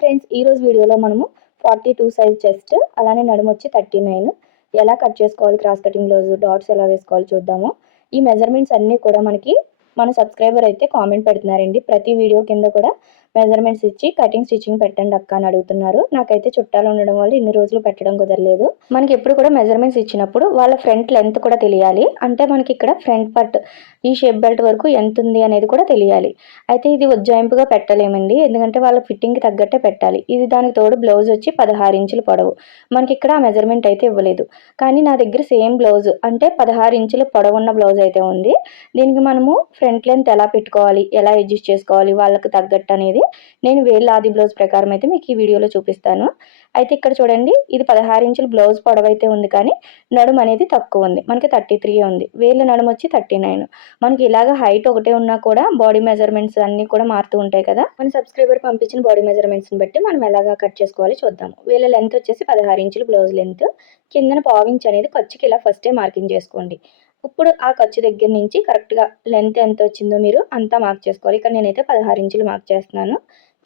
Friends ఈ రోజు వీడియోలో మనము ఫార్టీ టూ సైజ్ చెస్ట్ అలానే నడుము వచ్చి థర్టీ నైన్ ఎలా కట్ చేసుకోవాలి క్రాస్ కటింగ్ బ్లౌజ్ డాట్స్ ఎలా వేసుకోవాలి చూద్దాము. ఈ మెజర్మెంట్స్ అన్నీ కూడా మనకి మన సబ్స్క్రైబర్ అయితే కామెంట్ పెడుతున్నారండి. ప్రతి వీడియో కింద కూడా మెజర్మెంట్స్ ఇచ్చి కటింగ్ స్టిచ్చింగ్ పెట్టండి అక్క అని అడుగుతున్నారు. నాకైతే చుట్టాలు ఉండడం వల్ల ఇన్ని రోజులు పెట్టడం కుదరలేదు. మనకి ఎప్పుడు కూడా మెజర్మెంట్స్ ఇచ్చినప్పుడు వాళ్ళ ఫ్రంట్ లెంత్ కూడా తెలియాలి. అంటే మనకి ఇక్కడ ఫ్రంట్ పార్ట్ ఈ షేప్ బెల్ట్ వరకు ఎంత ఉంది అనేది కూడా తెలియాలి. అయితే ఇది ఉజ్జాయింపుగా పెట్టలేమండి. ఎందుకంటే వాళ్ళ ఫిట్టింగ్కి తగ్గట్టే పెట్టాలి. ఇది దానికి తోడు బ్లౌజ్ వచ్చి పదహారు ఇంచులు పొడవు. మనకి ఇక్కడ ఆ మెజర్మెంట్ అయితే ఇవ్వలేదు. కానీ నా దగ్గర సేమ్ బ్లౌజ్ అంటే పదహారు ఇంచుల పొడవున్న బ్లౌజ్ అయితే ఉంది. దీనికి మనము ఫ్రంట్ లెంత్ ఎలా పెట్టుకోవాలి ఎలా అడ్జస్ట్ చేసుకోవాలి వాళ్ళకి తగ్గట్టు అనేది నేను వేలాది ఆది బ్లౌజ్ ప్రకారం అయితే మీకు ఈ వీడియోలో చూపిస్తాను. అయితే ఇక్కడ చూడండి ఇది పదహారు ఇంచుల బ్లౌజ్ పొడవైతే ఉంది కానీ నడుము అనేది తక్కువ ఉంది. మనకి థర్టీ త్రీ ఉంది. వేళ్ళ నడుము వచ్చి థర్టీ నైన్ మనకి ఇలాగ హైట్ ఒకటే ఉన్నా కూడా బాడీ మెజర్మెంట్స్ అన్నీ కూడా మారుతూ ఉంటాయి కదా. మన సబ్స్క్రైబర్ పంపించిన బాడీ మెజర్మెంట్స్ని బట్టి మనం ఎలాగా కట్ చేసుకోవాలి చూద్దాము. వీళ్ళ లెంత్ వచ్చేసి పదహారు ఇంచుల బ్లౌజ్ లెంత్ కిందన పావించ్ అనేది ఖర్చుకి ఇలా ఫస్టే మార్కింగ్ చేసుకోండి. ఇప్పుడు ఆ ఖర్చు దగ్గర నుంచి కరెక్ట్గా లెంత్ ఎంత వచ్చిందో మీరు అంతా మార్క్ చేసుకోవాలి. ఇక్కడ నేనైతే పదహారు ఇంచులు మార్క్ చేస్తున్నాను.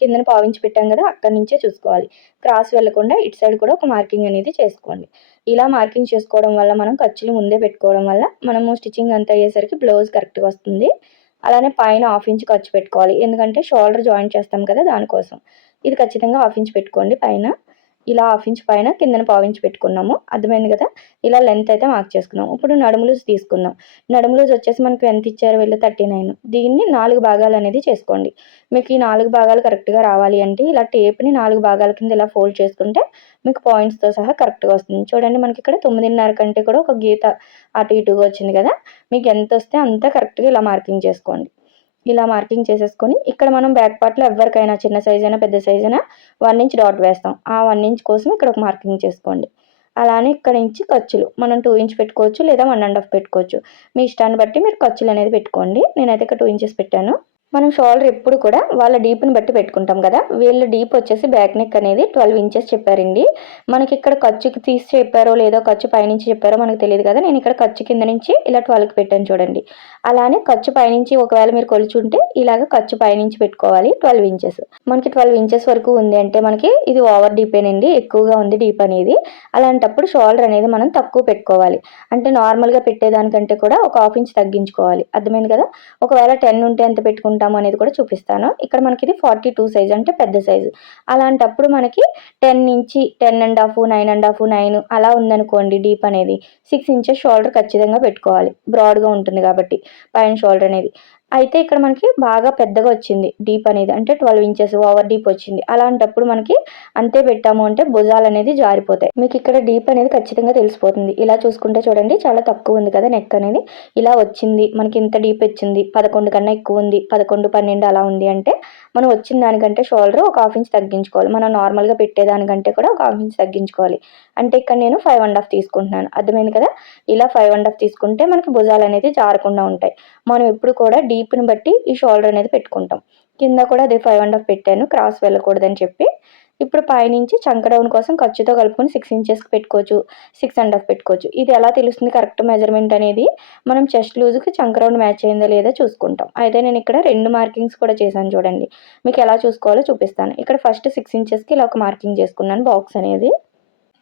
కిందన పావించి పెట్టాం కదా అక్కడి నుంచే చూసుకోవాలి. క్రాస్ వెళ్ళకుండా ఇటు సైడ్ కూడా ఒక మార్కింగ్ అనేది చేసుకోండి. ఇలా మార్కింగ్ చేసుకోవడం వల్ల మనం ఖర్చులు ముందే పెట్టుకోవడం వల్ల మనము స్టిచ్చింగ్ అంతా అయ్యేసరికి బ్లౌజ్ కరెక్ట్గా వస్తుంది. అలానే పైన హాఫ్ ఇంచ్ ఖర్చు పెట్టుకోవాలి. ఎందుకంటే షోల్డర్ జాయింట్ చేస్తాం కదా దానికోసం. ఇది ఖచ్చితంగా హాఫ్ ఇంచ్ పెట్టుకోండి పైన. ఇలా హాఫ్ ఇంచ్ పైన కిందన పావు ఇంచ్ పెట్టుకున్నాము. అర్థమైంది కదా? ఇలా లెంత్ అయితే మార్క్ చేసుకున్నాం ఇప్పుడు నడుము లూజ్ తీసుకుందాం. నడుము లూజ్ వచ్చేసి మనకు ఎంత ఇచ్చారు? వీళ్ళు థర్టీ నైన్ దీన్ని నాలుగు భాగాలు అనేది చేసుకోండి. మీకు ఈ నాలుగు భాగాలు కరెక్ట్గా రావాలి అంటే ఇలా టేప్ని నాలుగు భాగాల కింద ఇలా ఫోల్డ్ చేసుకుంటే మీకు పాయింట్స్తో సహా కరెక్ట్గా వస్తుంది. చూడండి మనకి ఇక్కడ తొమ్మిదిన్నర కంటే కూడా ఒక గీత అటు ఇటుగా వచ్చింది కదా? మీకు ఎంత వస్తే అంత కరెక్ట్గా ఇలా మార్కింగ్ చేసుకోండి. ఇలా మార్కింగ్ చేసేసుకొని ఇక్కడ మనం బ్యాక్ పార్ట్లో ఎవరికైనా చిన్న సైజ్ అయినా పెద్ద సైజ్ అయినా వన్ ఇంచ్ డాట్ వేస్తాం. ఆ వన్ ఇంచ్ కోసం ఇక్కడ ఒక మార్కింగ్ చేసుకోండి. అలానే ఇక్కడ నుంచి ఖర్చులు. మనం టూ ఇంచ్ పెట్టుకోవచ్చు లేదా వన్ అండ్ హాఫ్ పెట్టుకోవచ్చు. మీ ఇష్టాన్ని బట్టి మీరు ఖర్చులు అనేది పెట్టుకోండి. నేనైతే ఇక్కడ టూ ఇంచెస్ పెట్టాను. మనం షోల్డర్ ఎప్పుడు కూడా వాళ్ళ డీప్ని బట్టి పెట్టుకుంటాం కదా. వీళ్ళ డీప్ వచ్చేసి బ్యాక్ నెక్ అనేది ట్వెల్వ్ ఇంచెస్ చెప్పారండి. మనకి ఇక్కడ ఖర్చుకి తీసి చెప్పారో లేదో ఖర్చు పైనుంచి చెప్పారో మనకు తెలియదు కదా. నేను ఇక్కడ ఖర్చు కింద నుంచి ఇలా ట్వెల్వ్కి పెట్టాను చూడండి. అలానే ఖర్చు పైనుంచి ఒకవేళ మీరు కొలుచుంటే ఇలాగ ఖర్చు పైనుంచి పెట్టుకోవాలి ట్వెల్వ్ ఇంచెస్. మనకి ట్వెల్వ్ ఇంచెస్ వరకు ఉంది అంటే మనకి ఇది ఓవర్ డీపేనండి ఎక్కువగా ఉంది డీప్ అనేది. అలాంటప్పుడు షోల్డర్ అనేది మనం తక్కువ పెట్టుకోవాలి. అంటే నార్మల్గా పెట్టేదానికంటే కూడా ఒక హాఫ్ ఇంచ్ తగ్గించుకోవాలి. అర్థమైంది కదా? ఒకవేళ టెన్ ఉంటే ఎంత పెట్టుకుంటాం? తీసుకుంటాము అనేది కూడా చూపిస్తాను. ఇక్కడ మనకి ఇది ఫార్టీ టూ సైజ్ అంటే పెద్ద సైజు అలాంటప్పుడు మనకి ten inch ten and half nine and half nine అలా ఉందనుకోండి డీప్ అనేది. సిక్స్ ఇంచెస్ షోల్డర్ ఖచ్చితంగా పెట్టుకోవాలి. బ్రాడ్గా ఉంటుంది కాబట్టి పైన షోల్డర్ అనేది. అయితే ఇక్కడ మనకి బాగా పెద్దగా వచ్చింది డీప్ అనేది. అంటే ట్వెల్వ్ ఇంచెస్ ఓవర్ డీప్ వచ్చింది. అలాంటప్పుడు మనకి అంతే పెట్టాము అంటే భుజాలు అనేది జారిపోతాయి. మీకు ఇక్కడ డీప్ అనేది ఖచ్చితంగా తెలిసిపోతుంది. ఇలా చూసుకుంటే చూడండి చాలా తక్కువ ఉంది కదా నెక్ అనేది. ఇలా వచ్చింది. మనకి ఇంత డీప్ వచ్చింది. పదకొండు కన్నా ఎక్కువ ఉంది. పదకొండు పన్నెండు అలా ఉంది అంటే మనం వచ్చిన దానికంటే షోల్డర్ ఒక హాఫ్ ఇంచ్ తగ్గించుకోవాలి. మనం నార్మల్గా పెట్టేదానికంటే కూడా ఒక హాఫ్ ఇంచ్ తగ్గించుకోవాలి. అంటే ఇక్కడ నేను ఫైవ్ అండ్ హాఫ్ తీసుకుంటున్నాను. అర్థమైంది కదా? ఇలా ఫైవ్ అండ్ హాఫ్ తీసుకుంటే మనకి భుజాలు అనేది జారకుండా ఉంటాయి. మనం ఎప్పుడు కూడా డీప్ని బట్టి ఈ షోల్డర్ అనేది పెట్టుకుంటాం. కింద కూడా అదే ఫైవ్ అండ్ హాఫ్ పెట్టాను. క్రాస్ వెళ్ళకూడదని చెప్పి. ఇప్పుడు పైనుంచి చంక డౌన్ కోసం ఖర్చుతో కలుపుకొని సిక్స్ ఇంచెస్కి పెట్టుకోవచ్చు. సిక్స్ అండ్ హాఫ్ పెట్టుకోవచ్చు. ఇది ఎలా తెలుస్తుంది? కరెక్ట్ మెజర్మెంట్ అనేది మనం చెస్ట్ లూజ్కి చంక రౌండ్ మ్యాచ్ అయిందా లేదా చూసుకుంటాం. అయితే నేను ఇక్కడ రెండు మార్కింగ్స్ కూడా చేశాను చూడండి. మీకు ఎలా చూసుకోవాలో చూపిస్తాను. ఇక్కడ ఫస్ట్ సిక్స్ ఇంచెస్కి ఇలా ఒక మార్కింగ్ చేసుకున్నాను బాక్స్ అనేది.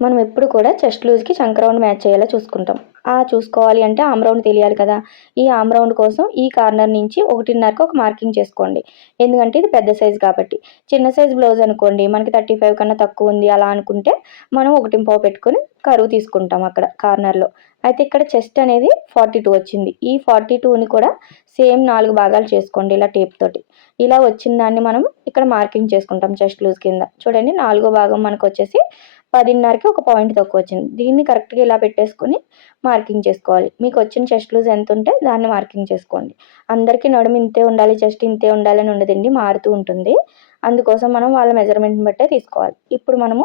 మనం ఎప్పుడు కూడా చెస్ట్ లూజ్కి చంక రౌండ్ మ్యాచ్ అయ్యేలా చూసుకుంటాం. ఆ చూసుకోవాలి అంటే ఆమ్ రౌండ్ తెలియాలి కదా. ఈ ఆమ్ రౌండ్ కోసం ఈ కార్నర్ నుంచి ఒకటిన్నరకు ఒక మార్కింగ్ చేసుకోండి. ఎందుకంటే ఇది పెద్ద సైజ్ కాబట్టి. చిన్న సైజ్ బ్లౌజ్ అనుకోండి మనకి థర్టీ ఫైవ్ కన్నా తక్కువ ఉంది అలా అనుకుంటే మనం ఒకటి పావు పెట్టుకొని కరువు తీసుకుంటాం అక్కడ కార్నర్లో. అయితే ఇక్కడ చెస్ట్ అనేది ఫార్టీ టూ వచ్చింది. ఈ ఫార్టీ టూని కూడా సేమ్ నాలుగు భాగాలు చేసుకోండి ఇలా టేప్ తోటి. ఇలా వచ్చిన దాన్ని మనం ఇక్కడ మార్కింగ్ చేసుకుంటాం చెస్ట్ లూజ్ కింద. చూడండి నాలుగో భాగం మనకు వచ్చేసి పదిన్నరకి ఒక పాయింట్ తక్కువ వచ్చింది దీన్ని కరెక్ట్గా ఇలా పెట్టేసుకొని మార్కింగ్ చేసుకోవాలి. మీకు వచ్చిన చెస్ట్ లూజ్ ఎంత ఉంటే దాన్ని మార్కింగ్ చేసుకోండి. అందరికీ నడుము ఇంతే ఉండాలి చెస్ట్ ఇంతే ఉండాలి అని ఉండదండి మారుతూ ఉంటుంది. అందుకోసం మనం వాళ్ళ మెజర్మెంట్ని బట్టే తీసుకోవాలి. ఇప్పుడు మనము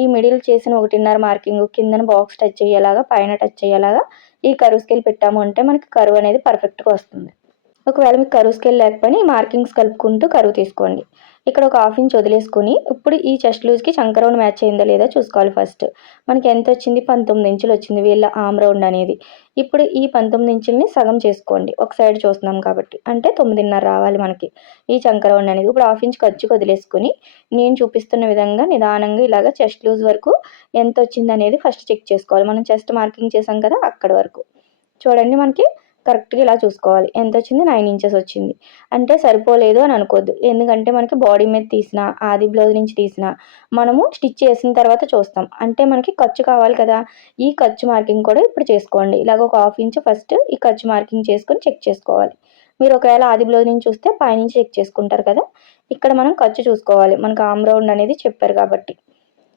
ఈ మిడిల్ చేసిన ఒకటిన్నర మార్కింగ్ కిందన బాక్స్ టచ్ అయ్యేలాగా పైన టచ్ అయ్యేలాగా ఈ కరువు స్కేల్ పెట్టాము అంటే మనకి కరువు అనేది పర్ఫెక్ట్గా వస్తుంది. ఒకవేళ మీకు కరువు స్కేల్ లేకపోయినా ఈ మార్కింగ్స్ కలుపుకుంటూ కరువు తీసుకోండి. ఇక్కడ ఒక హాఫ్ ఇంచ్ వదిలేసుకుని ఇప్పుడు ఈ చెస్ట్ లూజ్కి చంక రౌండ్ మ్యాచ్ అయిందా లేదా చూసుకోవాలి ఫస్ట్. మనకి ఎంత వచ్చింది? పంతొమ్మిది ఇంచులు వచ్చింది వీళ్ళ ఆమ్ రౌండ్ అనేది. ఇప్పుడు ఈ పంతొమ్మిది ఇంచుల్ని సగం చేసుకోండి. ఒక సైడ్ చూస్తున్నాం కాబట్టి. అంటే తొమ్మిదిన్నర రావాలి మనకి ఈ చంక రౌండ్ అనేది. ఇప్పుడు హాఫ్ ఇంచ్ ఖర్చు వదిలేసుకుని నేను చూపిస్తున్న విధంగా నిదానంగా ఇలాగ చెస్ట్ లూజ్ వరకు ఎంత వచ్చింది అనేది ఫస్ట్ చెక్ చేసుకోవాలి. మనం చెస్ట్ మార్కింగ్ చేసాం కదా అక్కడ వరకు. చూడండి మనకి కరెక్ట్గా ఇలా చూసుకోవాలి. ఎంత వచ్చింది నైన్ ఇంచెస్ వచ్చింది. అంటే సరిపోలేదు అని అనుకోవద్దు ఎందుకంటే మనకి బాడీ మీద తీసిన ఆది బ్లౌజ్ నుంచి తీసిన మనము స్టిచ్ చేసిన తర్వాత చూస్తాం. అంటే మనకి ఖర్చు కావాలి కదా. ఈ ఖర్చు మార్కింగ్ కూడా ఇప్పుడు చేసుకోండి. ఇలాగ ఒక హాఫ్ ఇంచ్ ఫస్ట్ ఈ ఖర్చు మార్కింగ్ చేసుకొని చెక్ చేసుకోవాలి. మీరు ఒకవేళ ఆది బ్లౌజ్ నుంచి చూస్తే పైనుంచి చెక్ చేసుకుంటారు కదా. ఇక్కడ మనం ఖర్చు చూసుకోవాలి. మనకు ఆమ్ రౌండ్ అనేది చెప్పారు కాబట్టి.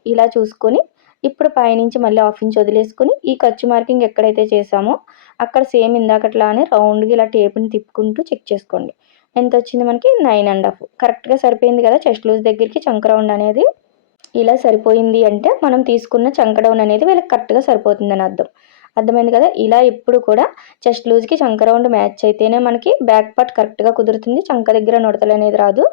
ఇలా చూసుకొని ఇప్పుడు పైనుంచి మళ్ళీ హాఫ్ ఇంచ్ వదిలేసుకుని ఈ ఖర్చు మార్కింగ్ ఎక్కడైతే చేసామో అక్కడ సేమ్ ఇందాకట్లానే రౌండ్గా ఇలా టేపుని తిప్పుకుంటూ చెక్ చేసుకోండి. ఎంత వచ్చింది మనకి? నైన్ అండ్ హాఫ్ కరెక్ట్గా సరిపోయింది కదా? చెస్ట్ లూజ్ దగ్గరికి చంక రౌండ్ అనేది. ఇలా సరిపోయింది అంటే మనం తీసుకున్న చంక డౌన్ అనేది వీళ్ళకి కరెక్ట్గా సరిపోతుందని అర్థం. అర్థమైంది కదా? ఇలా ఎప్పుడు కూడా చెస్ట్ లూజ్కి చంక రౌండ్ మ్యాచ్ అయితేనే మనకి బ్యాక్ పార్ట్ కరెక్ట్గా కుదురుతుంది. చంక దగ్గర నుడతలు అనేది రాదు.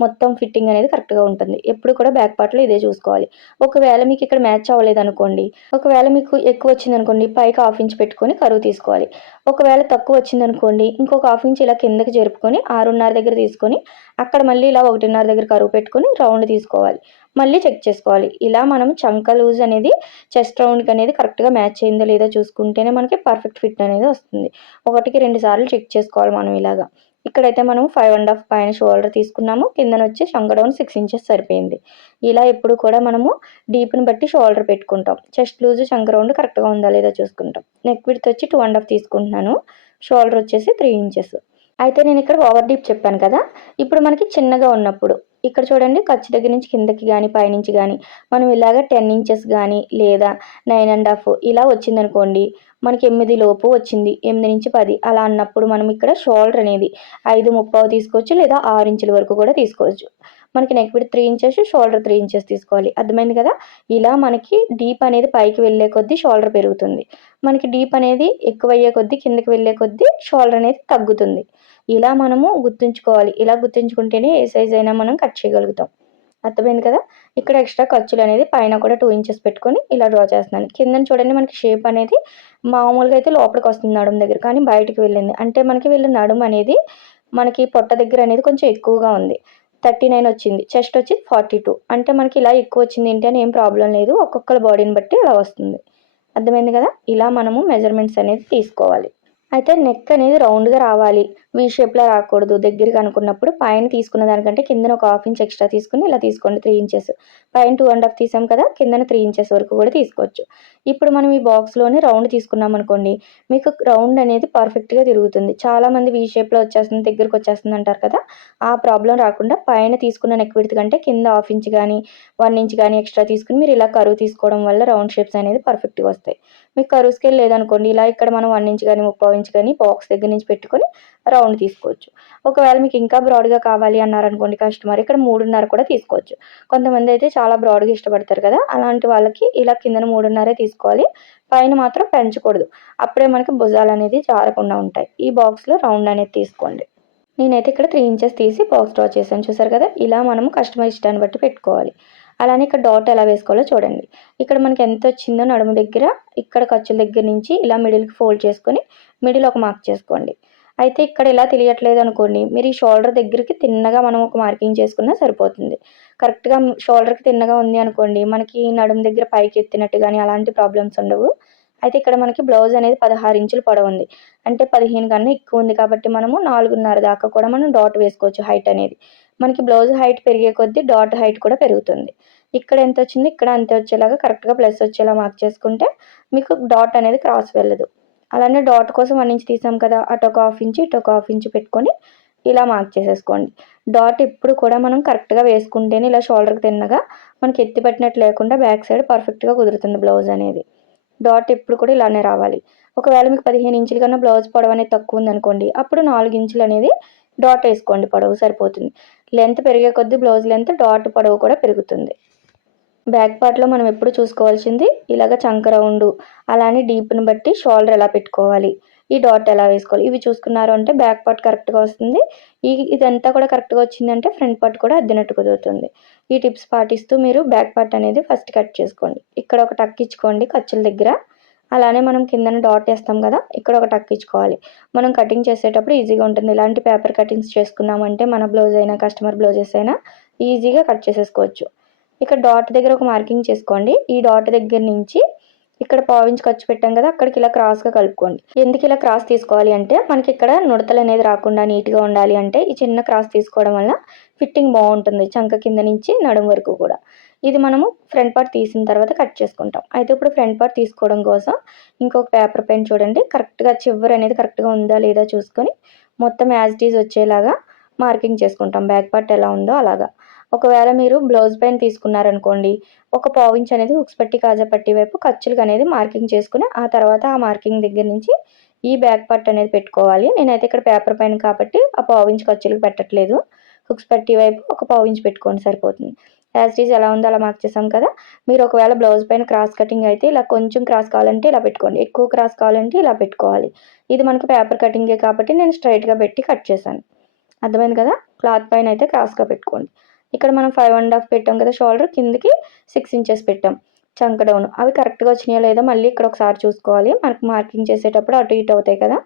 మొత్తం ఫిట్టింగ్ అనేది కరెక్ట్గా ఉంటుంది. ఎప్పుడు కూడా బ్యాక్ పార్ట్లో ఇదే చూసుకోవాలి. ఒకవేళ మీకు ఇక్కడ మ్యాచ్ అవ్వలేదు అనుకోండి ఒకవేళ మీకు ఎక్కువ వచ్చింది అనుకోండి పైకి హాఫ్ ఇంచ్ పెట్టుకొని కరువు తీసుకోవాలి. ఒకవేళ తక్కువ వచ్చింది అనుకోండి ఇంకొక హాఫ్ ఇంచ్ ఇలా కిందకి జరుపుకొని ఆరున్నర దగ్గర తీసుకొని అక్కడ మళ్ళీ ఇలా ఒకటిన్నర దగ్గర కరువు పెట్టుకొని రౌండ్ తీసుకోవాలి. మళ్ళీ చెక్ చేసుకోవాలి. ఇలా మనం చంక లూజ్ అనేది చెస్ట్ రౌండ్కి అనేది కరెక్ట్గా మ్యాచ్ అయిందో లేదో చూసుకుంటేనే మనకి పర్ఫెక్ట్ ఫిట్ అనేది వస్తుంది. ఒకటికి రెండు సార్లు చెక్ చేసుకోవాలి మనం ఇలాగా. ఇక్కడైతే మనం ఫైవ్ అండ్ హాఫ్ పైన షోల్డర్ తీసుకున్నాము. కిందన వచ్చి డౌన్ సిక్స్ ఇంచెస్ సరిపోయింది. ఇలా ఎప్పుడు కూడా మనము డీప్ని బట్టి షోల్డర్ పెట్టుకుంటాం. చెస్ట్ లూజ్ చంక రౌండ్ కరెక్ట్గా ఉందా లేదా చూసుకుంటాం. నెక్ విడ్త్ వచ్చి టూ అండ్ హాఫ్ తీసుకుంటున్నాను. షోల్డర్ వచ్చేసి త్రీ ఇంచెస్ అయితే నేను ఇక్కడ ఓవర్ డీప్ చెప్పాను కదా. ఇప్పుడు మనకి చిన్నగా ఉన్నప్పుడు ఇక్కడ చూడండి ఖర్చు దగ్గర నుంచి కిందకి కానీ పైనుంచి కానీ మనం ఇలాగ టెన్ ఇంచెస్ కానీ లేదా నైన్ అండ్ హాఫ్ ఇలా వచ్చిందనుకోండి మనకి ఎనిమిది లోపు వచ్చింది. ఎనిమిది నుంచి పది. అలా అన్నప్పుడు మనం ఇక్కడ షోల్డర్ అనేది ఐదు ముప్పావు తీసుకోవచ్చు లేదా ఆరు ఇంచుల వరకు కూడా తీసుకోవచ్చు. మనకి neck width three inches shoulder three inches తీసుకోవాలి. అర్థమైంది కదా? ఇలా మనకి డీప్ అనేది పైకి వెళ్ళే కొద్దీ షోల్డర్ పెరుగుతుంది. మనకి డీప్ అనేది ఎక్కువ అయ్యే కొద్దీ కిందకి వెళ్ళే కొద్దీ షోల్డర్ అనేది తగ్గుతుంది. ఇలా మనము గుర్తుంచుకోవాలి. ఇలా గుర్తుంచుకుంటేనే ఏ సైజ్ అయినా మనం కట్ చేయగలుగుతాం. అర్థమైంది కదా? ఇక్కడ ఎక్స్ట్రా ఖర్చులు అనేది పైన కూడా టూ ఇంచెస్ పెట్టుకొని ఇలా డ్రా చేస్తున్నాను. కింద చూడండి మనకి షేప్ అనేది మామూలుగా అయితే లోపలికి వస్తుంది నడుము దగ్గర కానీ బయటికి వెళ్ళింది. అంటే మనకి వీళ్ళ నడుము అనేది మనకి పొట్ట దగ్గర అనేది కొంచెం ఎక్కువగా ఉంది. థర్టీ నైన్ వచ్చింది. చెస్ట్ వచ్చి ఫార్టీ టూ అంటే మనకి ఇలా ఎక్కువ వచ్చింది ఏంటి అని ఏం ప్రాబ్లం లేదు. ఒక్కొక్కరి బాడీని బట్టి ఇలా వస్తుంది. అర్థమైంది కదా? ఇలా మనము మెజర్మెంట్స్ అనేది తీసుకోవాలి. అయితే నెక్ అనేది రౌండ్గా రావాలి. వీ షేప్లో రాకూడదు. దగ్గరికి అనుకున్నప్పుడు పైన తీసుకున్న దానికంటే కిందన ఒక హాఫ్ ఇంచ్ ఎక్స్ట్రా తీసుకుని ఇలా తీసుకోండి. Three inches. పైన టూ అండ్ హాఫ్ తీసాం కదా కిందన త్రీ ఇంచెస్ వరకు కూడా తీసుకోవచ్చు. ఇప్పుడు మనం ఈ బాక్స్లోనే రౌండ్ తీసుకున్నాం అనుకోండి మీకు రౌండ్ అనేది పర్ఫెక్ట్గా తిరుగుతుంది. చాలామంది వీ షేప్లో వచ్చేస్తుంది దగ్గరకు వచ్చేస్తుంది అంటారు కదా ఆ ప్రాబ్లం రాకుండా పైన తీసుకున్న నెక్ విడత కంటే కింద హాఫ్ ఇంచ్ కానీ వన్ ఇంచ్ కానీ ఎక్స్ట్రా తీసుకుని మీరు ఇలా కరువు తీసుకోవడం వల్ల రౌండ్ షేప్స్ అనేది పర్ఫెక్ట్గా వస్తాయి. మీకు కరువు స్కేల్ లేదనుకోండి ఇలా ఇక్కడ మనం వన్ ఇంచ్ కానీ ముప్పై ఇంచ్ కానీ బాక్స్ దగ్గర నుంచి పెట్టుకొని రౌండ్ తీసుకోవచ్చు. ఒకవేళ మీకు ఇంకా బ్రాడ్గా కావాలి అన్నారనుకోండి కస్టమర్ ఇక్కడ మూడున్నర కూడా తీసుకోవచ్చు. కొంతమంది అయితే చాలా బ్రాడ్గా ఇష్టపడతారు కదా అలాంటి వాళ్ళకి ఇలా కిందన మూడున్నరే తీసుకోవాలి. పైన మాత్రం పెంచకూడదు. అప్పుడే మనకి భుజాలు అనేది జారకుండా ఉంటాయి. ఈ బాక్స్లో రౌండ్ అనేది తీసుకోండి. నేనైతే ఇక్కడ త్రీ ఇంచెస్ తీసి బాక్స్ డ్రా చేశాను. చూసారు కదా ఇలా మనం కస్టమర్ ఇష్టాన్ని బట్టి పెట్టుకోవాలి. అలానే ఇక్కడ డాట్ ఎలా వేసుకోవాలో చూడండి. ఇక్కడ మనకి ఎంత వచ్చిందో నడుము దగ్గర ఇక్కడ ఖర్చుల దగ్గర నుంచి ఇలా మిడిల్కి ఫోల్డ్ చేసుకొని మిడిల్ ఒక మార్క్ చేసుకోండి. అయితే ఇక్కడ ఇలా తెలియట్లేదు అనుకోండి మీరు ఈ షోల్డర్ దగ్గరికి తిన్నగా మనం ఒక మార్కింగ్ చేసుకున్నా సరిపోతుంది. కరెక్ట్గా షోల్డర్కి తిన్నగా ఉంది అనుకోండి మనకి నడుము దగ్గర పైకి ఎత్తినట్టు కానీ అలాంటి ప్రాబ్లమ్స్ ఉండవు. అయితే ఇక్కడ మనకి బ్లౌజ్ అనేది పదహారు ఇంచులు పొడవు ఉంది. అంటే పదిహేను కన్నా ఎక్కువ ఉంది కాబట్టి మనము నాలుగున్నర దాకా కూడా మనం డాట్ వేసుకోవచ్చు హైట్ అనేది. మనకి బ్లౌజ్ హైట్ పెరిగే కొద్దీ డాట్ హైట్ కూడా పెరుగుతుంది. ఇక్కడ ఎంత వచ్చింది ఇక్కడ అంతే వచ్చేలాగా కరెక్ట్గా ప్లస్ వచ్చేలా మార్క్ చేసుకుంటే మీకు డాట్ అనేది క్రాస్ వెళ్ళదు. అలానే డాట్ కోసం వన్ ఇంచ్ తీసాం కదా అటు ఒక హాఫ్ ఇంచ్ ఇటు ఒక హాఫ్ ఇంచ్ పెట్టుకొని ఇలా మార్క్ చేసేసుకోండి. డాట్ ఇప్పుడు కూడా మనం కరెక్ట్గా వేసుకుంటేనే ఇలా షోల్డర్కి తిన్నగా మనకి ఎత్తి పెట్టినట్టు లేకుండా బ్యాక్ సైడ్ పర్ఫెక్ట్గా కుదురుతుంది బ్లౌజ్ అనేది. డాట్ ఎప్పుడు కూడా ఇలానే రావాలి. ఒకవేళ మీకు పదిహేను ఇంచుల కన్నా బ్లౌజ్ పొడవు అనేది తక్కువ ఉందనుకోండి అప్పుడు నాలుగు ఇంచులు అనేది డాట్ వేసుకోండి పొడవు సరిపోతుంది. లెంత్ పెరిగే కొద్దీ బ్లౌజ్ లెంత్ డాట్ పొడవు కూడా పెరుగుతుంది. బ్యాక్ పార్ట్లో మనం ఎప్పుడు చూసుకోవాల్సింది ఇలాగ చంక రౌండ్ అలానే డీప్ని బట్టి షోల్డర్ ఎలా పెట్టుకోవాలి? ఈ డాట్ ఎలా వేసుకోవాలి? ఇవి చూసుకున్నారు అంటే బ్యాక్ పార్ట్ కరెక్ట్గా వస్తుంది. ఈ ఇదంతా కూడా కరెక్ట్గా వచ్చిందంటే ఫ్రంట్ పార్ట్ కూడా అద్దినట్టు కుదురుతుంది. ఈ టిప్స్ పాటిస్తూ మీరు బ్యాక్ పార్ట్ అనేది ఫస్ట్ కట్ చేసుకోండి. ఇక్కడ ఒక టక్ ఇచ్చుకోండి ఖర్చుల దగ్గర. అలానే మనం కిందన డాట్ వేస్తాం కదా ఇక్కడ ఒక టక్ ఇచ్చుకోవాలి. మనం కటింగ్ చేసేటప్పుడు ఈజీగా ఉంటుంది. ఇలాంటి పేపర్ కటింగ్స్ చేసుకున్నామంటే మన బ్లౌజ్ అయినా కస్టమర్ బ్లౌజెస్ అయినా ఈజీగా కట్ చేసేసుకోవచ్చు. ఇక్కడ డాట్ దగ్గర ఒక మార్కింగ్ చేసుకోండి. ఈ డాట్ దగ్గర నుంచి ఇక్కడ పావించి ఖర్చు పెట్టాం కదా అక్కడికి ఇలా క్రాస్గా కలుపుకోండి. ఎందుకు ఇలా క్రాస్ తీసుకోవాలి అంటే మనకి ఇక్కడ నుడతలు అనేది రాకుండా నీట్గా ఉండాలి అంటే ఈ చిన్న క్రాస్ తీసుకోవడం వల్ల ఫిట్టింగ్ బాగుంటుంది చంక కింద నుంచి నడుము వరకు కూడా. ఇది మనము ఫ్రంట్ పార్ట్ తీసిన తర్వాత కట్ చేసుకుంటాం. అయితే ఇప్పుడు ఫ్రంట్ పార్ట్ తీసుకోవడం కోసం ఇంకొక పేపర్ పెన్ చూడండి. కరెక్ట్గా చివరి అనేది కరెక్ట్గా ఉందా లేదా చూసుకొని మొత్తం యాజ్ ఇట్ ఈజ్ వచ్చేలాగా మార్కింగ్ చేసుకుంటాం. బ్యాక్ పార్ట్ ఎలా ఉందో అలాగా. ఒకవేళ మీరు బ్లౌజ్ పెన్ తీసుకున్నారనుకోండి ఒక పావించ్ అనేది హుక్స్ పట్టి కాజా పట్టి వైపు ఖర్చులకు అనేది మార్కింగ్ చేసుకుని ఆ తర్వాత ఆ మార్కింగ్ దగ్గర నుంచి ఈ బ్యాక్ పార్ట్ అనేది పెట్టుకోవాలి. నేనైతే ఇక్కడ పేపర్ పైన కాబట్టి ఆ పావించ్ ఖర్చులకు పెట్టట్లేదు. హుక్స్ పట్టి వైపు ఒక పావించ్ పెట్టుకోండి సరిపోతుంది. యాజ్ ఈజ్ ఎలా ఉందో అలా మార్క్ చేసాం కదా. మీరు ఒకవేళ బ్లౌజ్ పైన క్రాస్ కటింగ్ అయితే ఇలా కొంచెం క్రాస్ కావాలంటే ఇలా పెట్టుకోండి. ఎక్కువ క్రాస్ కావాలంటే ఇలా పెట్టుకోవాలి. ఇది మనకు పేపర్ కటింగే కాబట్టి నేను స్ట్రైట్గా పెట్టి కట్ చేశాను. అర్థమైంది కదా? క్లాత్ పైన అయితే క్రాస్గా పెట్టుకోండి. ఇక్కడ మనం ఫైవ్ అండ్ హాఫ్ పెట్టాం కదా షోల్డర్ కిందకి సిక్స్ ఇంచెస్ పెట్టాం. చంక డౌన్ అవి కరెక్ట్గా వచ్చినాయో లేదో మళ్ళీ ఇక్కడ ఒకసారి చూసుకోవాలి. మనకు మార్కింగ్ చేసేటప్పుడు అటు ఇటు అవుతాయి కదా.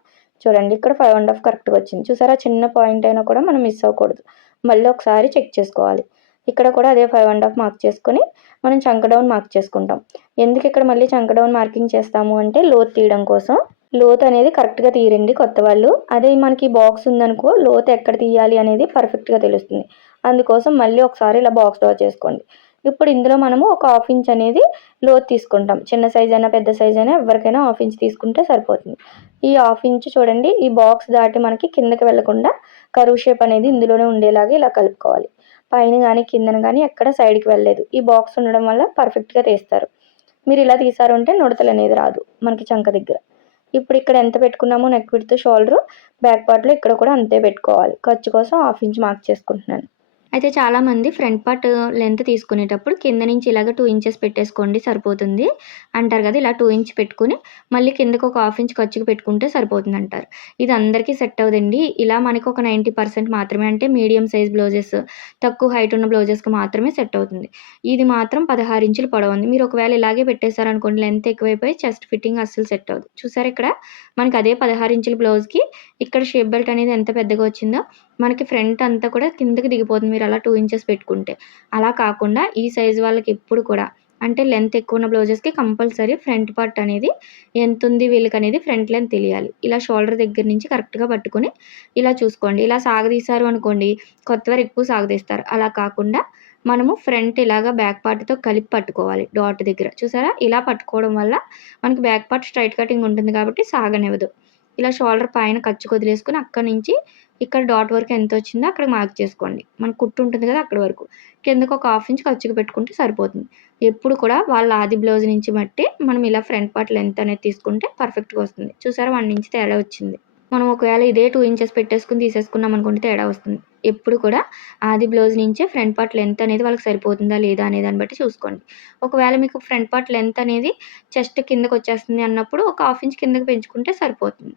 చూడండి ఇక్కడ ఫైవ్ అండ్ హాఫ్ కరెక్ట్గా వచ్చింది. చూసారా? చిన్న పాయింట్ అయినా కూడా మనం మిస్ అవ్వకూడదు. మళ్ళీ ఒకసారి చెక్ చేసుకోవాలి. ఇక్కడ కూడా అదే ఫైవ్ అండ్ హాఫ్ మార్క్ చేసుకొని మనం చంక డౌన్ మార్క్ చేసుకుంటాం. ఎందుకు ఇక్కడ మళ్ళీ చంక డౌన్ మార్కింగ్ చేస్తాము అంటే లోత్ తీయడం కోసం. లోత్ అనేది కరెక్ట్గా తీయండి కొత్త వాళ్ళు. అదే మనకి బాక్స్ ఉందనుకో లోత్ ఎక్కడ తీయాలి అనేది పర్ఫెక్ట్గా తెలుస్తుంది. అందుకోసం మళ్ళీ ఒకసారి ఇలా బాక్స్ డ్రా చేసుకోండి. ఇప్పుడు ఇందులో మనము ఒక హాఫ్ ఇంచ్ అనేది లోత్ తీసుకుంటాం. చిన్న సైజ్ అయినా పెద్ద సైజ్ అయినా ఎవరికైనా హాఫ్ ఇంచ్ తీసుకుంటే సరిపోతుంది. ఈ హాఫ్ ఇంచ్ చూడండి ఈ బాక్స్ దాటి మనకి కిందకి వెళ్ళకుండా కరువు షేప్ అనేది ఇందులోనే ఉండేలాగా ఇలా కలుపుకోవాలి. పైన కానీ కిందన కానీ ఎక్కడ సైడ్కి వెళ్ళలేదు. ఈ బాక్స్ ఉండడం వల్ల పర్ఫెక్ట్గా తీస్తారు. మీరు ఇలా తీసారు అంటే నుడతలు అనేది రాదు మనకి చంక దగ్గర. ఇప్పుడు ఇక్కడ ఎంత పెట్టుకున్నామో నెక్ విడుతూ షోల్డర్ బ్యాక్ పార్ట్లో ఇక్కడ కూడా అంతే పెట్టుకోవాలి. ఖర్చు కోసం హాఫ్ ఇంచ్ మార్క్ చేసుకుంటున్నాను. అయితే చాలామంది ఫ్రంట్ పార్ట్ లెంత్ తీసుకునేటప్పుడు కింద నుంచి ఇలాగ టూ ఇంచెస్ పెట్టేసుకోండి సరిపోతుంది. అంటారు కదా ఇలా టూ ఇంచ్ పెట్టుకుని మళ్ళీ కిందకు ఒక హాఫ్ ఇంచ్ ఖర్చుకు పెట్టుకుంటే సరిపోతుంది అంటారు. ఇది అందరికీ సెట్ అవుదండి ఇలా మనకు ఒక నైంటీ పర్సెంట్ మాత్రమే అంటే మీడియం సైజ్ బ్లౌజెస్ తక్కువ హైట్ ఉన్న బ్లౌజెస్కి మాత్రమే సెట్ అవుతుంది. ఇది మాత్రం పదహారు ఇంచులు పొడవు ఉంది. మీరు ఒకవేళ ఇలాగే పెట్టేశారనుకోండి లెంత్ ఎక్కువైపోయి చెస్ట్ ఫిట్టింగ్ అస్సలు సెట్ అవుతుంది చూసారు ఇక్కడ? మనకి అదే పదహారు ఇంచుల బ్లౌజ్కి ఇక్కడ షేప్ బెల్ట్ అనేది ఎంత పెద్దగా వచ్చిందో మనకి ఫ్రంట్ అంతా కూడా కిందకి దిగిపోతుంది మీరు అలా టూ ఇంచెస్ పెట్టుకుంటే. అలా కాకుండా ఈ సైజ్ వాళ్ళకి ఎప్పుడు కూడా అంటే లెంత్ ఎక్కువ ఉన్న బ్లౌజెస్కి కంపల్సరీ ఫ్రంట్ పార్ట్ అనేది ఎంత ఉంది వీళ్ళకి అనేది ఫ్రంట్ లెంత్ తెలియాలి. ఇలా షోల్డర్ దగ్గర నుంచి కరెక్ట్గా పట్టుకొని ఇలా చూసుకోండి. ఇలా సాగదీశారు అనుకోండి కొత్తవారు ఎక్కువ సాగదీస్తారు. అలా కాకుండా మనము ఫ్రంట్ ఇలాగా బ్యాక్ పార్ట్తో కలిపి పట్టుకోవాలి డాట్ దగ్గర. చూసారా? ఇలా పట్టుకోవడం వల్ల మనకి బ్యాక్ పార్ట్ స్ట్రైట్ కటింగ్ ఉంటుంది కాబట్టి సాగనివ్వదు. ఇలా షోల్డర్ పైన ఖర్చు వదిలేసుకుని అక్కడ నుంచి ఇక్కడ డాట్ వరకు ఎంత వచ్చిందో అక్కడ మార్క్ చేసుకోండి. మన కుట్టు ఉంటుంది కదా అక్కడ వరకు. కిందకు ఒక హాఫ్ ఇంచ్ ఖర్చుకు పెట్టుకుంటే సరిపోతుంది. ఎప్పుడు కూడా వాళ్ళ ఆది బ్లౌజ్ నుంచి బట్టి మనం ఇలా ఫ్రంట్ పార్ట్ లెంత్ అనేది తీసుకుంటే పర్ఫెక్ట్గా వస్తుంది. చూసారా వన్ ఇంచ్ తేడా వచ్చింది. మనం ఒకవేళ ఇదే టూ ఇంచెస్ పెట్టేసుకుని తీసేసుకున్నాం అనుకుంటే తేడా వస్తుంది. ఎప్పుడు కూడా ఆది బ్లౌజ్ నుంచే ఫ్రంట్ పార్ట్ లెంత్ అనేది వాళ్ళకి సరిపోతుందా లేదా అనే దాన్ని బట్టి చూసుకోండి. ఒకవేళ మీకు ఫ్రంట్ పార్ట్ లెంత్ అనేది చెస్ట్ కిందకు వచ్చేస్తుంది అన్నప్పుడు ఒక హాఫ్ ఇంచ్ కిందకి పెంచుకుంటే సరిపోతుంది.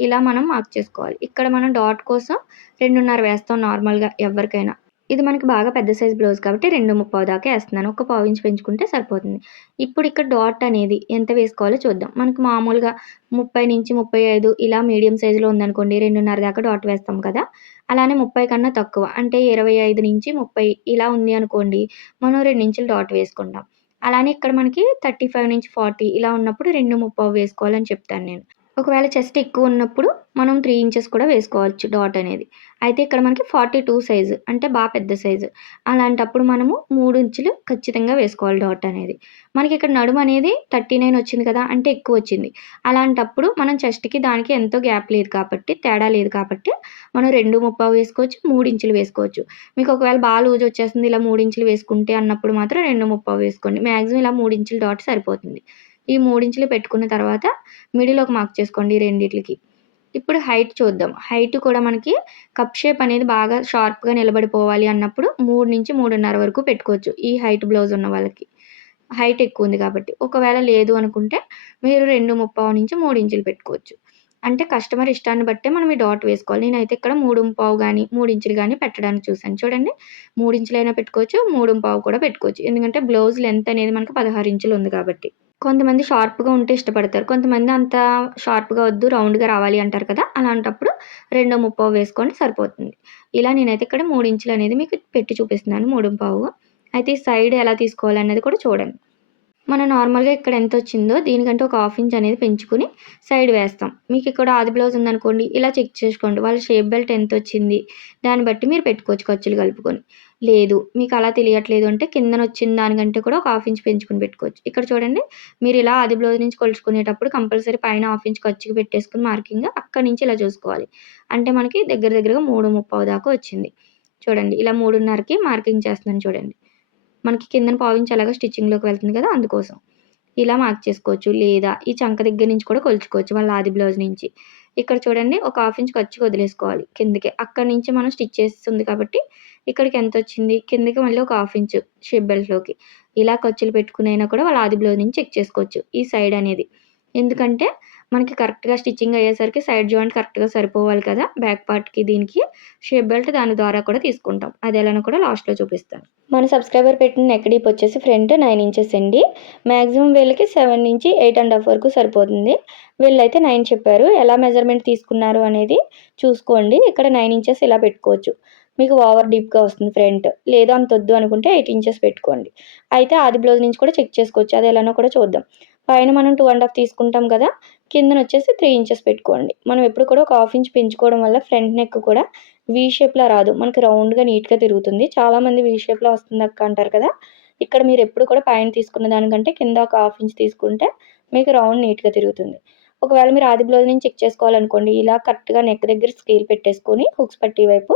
ఇలా మనం మార్క్ చేసుకోవాలి. ఇక్కడ మనం డాట్ కోసం రెండున్నర వేస్తాం నార్మల్గా ఎవరికైనా. ఇది మనకి బాగా పెద్ద సైజ్ బ్లౌజ్ కాబట్టి రెండు ముప్పావు దాకా వేస్తున్నాను. ఒక పావు ఇంచు పెంచుకుంటే సరిపోతుంది. ఇప్పుడు ఇక్కడ డాట్ అనేది ఎంత వేసుకోవాలో చూద్దాం. మనకు మామూలుగా ముప్పై నుంచి ముప్పై ఐదు ఇలా మీడియం సైజులో ఉందనుకోండి రెండున్నర దాకా డాట్ వేస్తాం కదా. అలానే ముప్పై కన్నా తక్కువ అంటే ఇరవై ఐదు నుంచి ముప్పై ఇలా ఉంది అనుకోండి మనం రెండు ఇంచులు డాట్ వేసుకుంటాం. అలానే ఇక్కడ మనకి థర్టీ ఫైవ్ నుంచి ఫార్టీ ఇలా ఉన్నప్పుడు రెండు ముప్పావు వేసుకోవాలని చెప్తాను నేను. ఒకవేళ చెస్ట్ ఎక్కువ ఉన్నప్పుడు మనం త్రీ ఇంచెస్ కూడా వేసుకోవచ్చు డాట్ అనేది. అయితే ఇక్కడ మనకి ఫార్టీ టూ సైజు అంటే బాగా పెద్ద సైజు. అలాంటప్పుడు మనము మూడు ఇంచులు ఖచ్చితంగా వేసుకోవాలి డాట్ అనేది. మనకి ఇక్కడ నడుము అనేది థర్టీ నైన్ వచ్చింది కదా అంటే ఎక్కువ వచ్చింది. అలాంటప్పుడు మనం చెస్ట్కి దానికి ఎంతో గ్యాప్ లేదు కాబట్టి తేడా లేదు కాబట్టి మనం రెండు ముప్పై వేసుకోవచ్చు మూడు ఇంచులు వేసుకోవచ్చు. మీకు ఒకవేళ బాగా లూజ్ వచ్చేస్తుంది ఇలా మూడు ఇంచులు వేసుకుంటే అన్నప్పుడు మాత్రం రెండు ముప్పై వేసుకోండి. మ్యాక్సిమం ఇలా మూడు ఇంచులు డాట్ సరిపోతుంది. ఈ మూడించులు పెట్టుకున్న తర్వాత మిడిల్ ఒక మార్క్ చేసుకోండి రెండిట్లకి. ఇప్పుడు హైట్ చూద్దాం. హైట్ కూడా మనకి కప్ షేప్ అనేది బాగా షార్ప్గా నిలబడిపోవాలి అన్నప్పుడు మూడు నుంచి మూడున్నర వరకు పెట్టుకోవచ్చు ఈ హైట్ బ్లౌజ్ ఉన్న వాళ్ళకి. హైట్ ఎక్కువ ఉంది కాబట్టి. ఒకవేళ లేదు అనుకుంటే మీరు రెండు ముప్పావు నుంచి మూడు ఇంచులు పెట్టుకోవచ్చు. అంటే కస్టమర్ ఇష్టాన్ని బట్టే మనం ఈ డాట్ వేసుకోవాలి. నేనైతే ఇక్కడ మూడు పావు కానీ మూడు ఇంచులు కానీ పెట్టడానికి చూసాను చూడండి. మూడు ఇంచులైనా పెట్టుకోవచ్చు మూడు పావు కూడా పెట్టుకోవచ్చు. ఎందుకంటే బ్లౌజ్ లెంత్ అనేది మనకు పదహారు ఇంచులు ఉంది కాబట్టి. కొంతమంది షార్ప్గా ఉంటే ఇష్టపడతారు. కొంతమంది అంత షార్ప్గా వద్దు రౌండ్గా రావాలి అంటారు కదా! అలాంటప్పుడు రెండో ముప్పావు వేసుకోండి సరిపోతుంది. ఇలా నేనైతే ఇక్కడ మూడు ఇంచులు అనేది మీకు పెట్టి చూపిస్తున్నాను మూడు పావు. అయితే ఈ సైడ్ ఎలా తీసుకోవాలి అనేది కూడా చూడండి. మనం నార్మల్గా ఇక్కడ ఎంత వచ్చిందో దీనికంటే ఒక హాఫ్ ఇంచ్ అనేది పెంచుకుని సైడ్ వేస్తాం. మీకు ఇక్కడ ఆది బ్లౌజ్ ఉందనుకోండి ఇలా చెక్ చేసుకోండి. వాళ్ళ షేప్ బెల్ట్ ఎంత వచ్చింది? దాన్ని బట్టి మీరు పెట్టుకోవచ్చు ఖర్చులు కలుపుకొని. లేదు. మీకు అలా తెలియట్లేదు అంటే కిందన వచ్చిన దానికంటే కూడా ఒక హాఫ్ ఇంచ్ పెంచుకుని పెట్టుకోవచ్చు. ఇక్కడ చూడండి మీరు ఇలా ఆది బ్లౌజ్ నుంచి కొలుచుకునేటప్పుడు కంపల్సరీ పైన హాఫ్ ఇంచ్ ఖర్చుకి పెట్టేసుకుని మార్కింగ్ అక్కడి నుంచి ఇలా చూసుకోవాలి. అంటే మనకి దగ్గర దగ్గరగా మూడు ముప్పావు దాకా వచ్చింది. చూడండి ఇలా మూడున్నరకి మార్కింగ్ చేస్తున్నాను చూడండి. మనకి కిందన పావించి అలాగా స్టిచ్చింగ్లోకి వెళ్తుంది కదా అందుకోసం. ఇలా మార్క్ చేసుకోవచ్చు. లేదా ఈ చంక దగ్గర నుంచి కూడా కొలుచుకోవచ్చు వాళ్ళ ఆది బ్లౌజ్ నుంచి. ఇక్కడ చూడండి ఒక హాఫ్ ఇంచ్ ఖర్చు వదిలేసుకోవాలి. కిందకి. అక్కడి నుంచి మనం స్టిచ్ చేస్తుంది కాబట్టి ఇక్కడికి ఎంత వచ్చింది? కిందకి మళ్ళీ ఒక హాఫ్ ఇంచ్ షేప్ బెల్ట్లోకి ఇలా ఖర్చులు పెట్టుకునైనా కూడా వాళ్ళ ఆది బ్లౌజ్ నుంచి చెక్ చేసుకోవచ్చు ఈ సైడ్ అనేది. ఎందుకంటే మనకి కరెక్ట్గా స్టిచ్చింగ్ అయ్యేసరికి సైడ్ జాయింట్ కరెక్ట్గా సరిపోవాలి కదా బ్యాక్ పార్ట్కి దీనికి. షేప్ బెల్ట్ దాని ద్వారా కూడా తీసుకుంటాం. అది ఎలానో కూడా లాస్ట్లో చూపిస్తాను. మన సబ్స్క్రైబర్ పెట్టిన నెక్ డీప్ వచ్చేసి ఫ్రంట్ నైన్ ఇంచెస్ అండి. మ్యాక్సిమం వీళ్ళకి సెవెన్ నుంచి ఎయిట్ అండ్ హాఫ్ వరకు సరిపోతుంది. వీళ్ళైతే నైన్ చెప్పారు. ఎలా మెజర్మెంట్ తీసుకున్నారు అనేది చూసుకోండి. ఇక్కడ నైన్ ఇంచెస్ ఇలా పెట్టుకోవచ్చు. మీకు ఓవర్ డీప్గా వస్తుంది ఫ్రంట్. లేదు అంత వద్దు అనుకుంటే ఎయిట్ ఇంచెస్ పెట్టుకోండి. అయితే ఆది బ్లౌజ్ నుంచి కూడా చెక్ చేసుకోవచ్చు. అది ఎలానో కూడా చూద్దాం. పైన మనం టూ అండ్ హాఫ్ తీసుకుంటాం కదా కిందన వచ్చేసి త్రీ ఇంచెస్ పెట్టుకోండి. మనం ఎప్పుడు కూడా ఒక హాఫ్ ఇంచ్ పెంచుకోవడం వల్ల ఫ్రంట్ నెక్ కూడా వీ షేప్లో రాదు. మనకి రౌండ్గా నీట్గా తిరుగుతుంది. చాలామంది వీ షేప్లో వస్తుంది అక్క అంటారు కదా. ఇక్కడ మీరు ఎప్పుడు కూడా పైన తీసుకున్న దానికంటే కింద ఒక హాఫ్ ఇంచ్ తీసుకుంటే మీకు రౌండ్ నీట్గా తిరుగుతుంది. ఒకవేళ మీరు ఆది బ్లౌజ్ నుంచి చెక్ చేసుకోవాలనుకోండి ఇలా కరెక్ట్గా నెక్ దగ్గర స్కేల్ పెట్టేసుకొని హుక్స్ పట్టి వైపు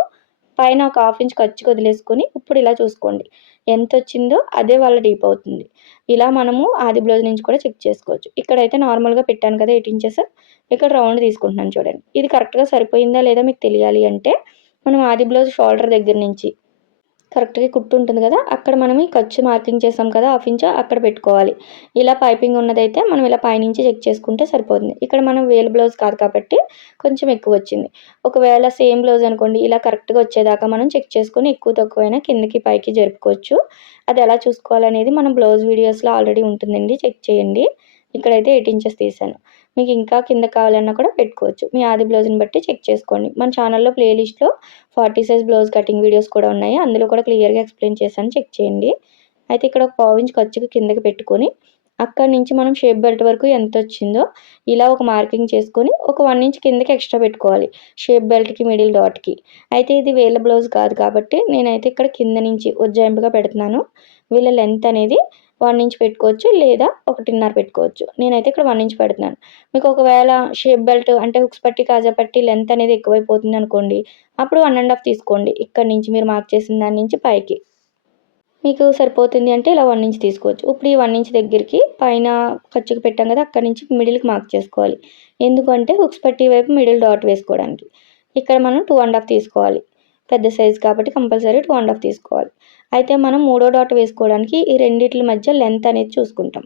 పైన ఒక హాఫ్ ఇంచ్ ఖర్చుకు వదిలేసుకొని ఇప్పుడు ఇలా చూసుకోండి. ఎంత వచ్చిందో అదే వాళ్ళ డీప్ అవుతుంది. ఇలా మనము ఆది బ్లౌజ్ నుంచి కూడా చెక్ చేసుకోవచ్చు. ఇక్కడైతే నార్మల్గా పెట్టాను కదా ఎయిట్ ఇంచెస్ ఇక్కడ రౌండ్ తీసుకుంటున్నాను చూడండి. ఇది కరెక్ట్గా సరిపోయిందా లేదా మీకు తెలియాలి అంటే మనం ఆది బ్లౌజ్ షోల్డర్ దగ్గర నుంచి కరెక్ట్గా కుట్టు ఉంటుంది కదా అక్కడ మనం ఈ ఖర్చు మార్కింగ్ చేసాం కదా హాఫ్ ఇంచ్ అక్కడ పెట్టుకోవాలి. ఇలా పైపింగ్ ఉన్నదైతే మనం ఇలా పైనుంచి చెక్ చేసుకుంటే సరిపోతుంది. ఇక్కడ మనం వేలు బ్లౌజ్ కాదు కాబట్టి కొంచెం ఎక్కువ వచ్చింది. ఒకవేళ సేమ్ బ్లౌజ్ అనుకోండి ఇలా కరెక్ట్గా వచ్చేదాకా మనం చెక్ చేసుకుని ఎక్కువ తక్కువైనా కిందకి పైకి జరుపుకోవచ్చు. అది ఎలా చూసుకోవాలనేది మనం బ్లౌజ్ వీడియోస్లో ఆల్రెడీ ఉంటుందండి చెక్ చేయండి. ఇక్కడైతే ఎయిట్ ఇంచెస్ తీసాను. మీకు ఇంకా కింద కావాలన్నా కూడా పెట్టుకోవచ్చు. మీ ఆది బ్లౌజ్ని బట్టి చెక్ చేసుకోండి. మన ఛానల్లో ప్లేలిస్ట్లో forty size blouse cutting videos కూడా ఉన్నాయి. అందులో కూడా క్లియర్గా ఎక్స్ప్లెయిన్ చేశాను. చెక్ చేయండి. అయితే ఇక్కడ ఒక పావు ఇంచ్ ఖర్చుకి కిందకి పెట్టుకొని అక్కడి నుంచి మనం షేప్ బెల్ట్ వరకు ఎంత వచ్చిందో ఇలా ఒక మార్కింగ్ చేసుకొని ఒక వన్ ఇంచ్ కిందకి ఎక్స్ట్రా పెట్టుకోవాలి. షేప్ బెల్ట్కి మిడిల్ డాట్కి అయితే ఇది వేల బ్లౌజ్ కాదు కాబట్టి నేనైతే ఇక్కడ కింద నుంచి ఉజ్జాయింపుగా పెడుతున్నాను. వీళ్ళ లెంత్ అనేది వన్ ఇంచ్ పెట్టుకోవచ్చు లేదా ఒకటిన్నర పెట్టుకోవచ్చు. నేనైతే ఇక్కడ వన్ ఇంచ్ పెడుతున్నాను. మీకు ఒకవేళ షేప్ బెల్ట్ అంటే హుక్స్ పట్టి కాజా పట్టి లెంత్ అనేది ఎక్కువైపోతుంది అనుకోండి అప్పుడు వన్ అండ్ హాఫ్ తీసుకోండి. ఇక్కడ నుంచి మీరు మార్క్ చేసిన దాని నుంచి పైకి. మీకు సరిపోతుంది అంటే ఇలా వన్ ఇంచ్ తీసుకోవచ్చు. ఇప్పుడు ఈ వన్ ఇంచ్ దగ్గరికి పైన ఖర్చుకు పెట్టాం కదా అక్కడ నుంచి మిడిల్కి మార్క్ చేసుకోవాలి. ఎందుకంటే హుక్స్ పట్టి వైపు మిడిల్ డాట్ వేసుకోవడానికి. ఇక్కడ మనం టూ అండ్ హాఫ్ తీసుకోవాలి. పెద్ద సైజ్ కాబట్టి కంపల్సరీ టూ అండ్ హాఫ్ తీసుకోవాలి. అయితే మనం మూడో డాట్ వేసుకోవడానికి ఈ రెండిట్ల మధ్య లెంత్ అనేది చూసుకుంటాం.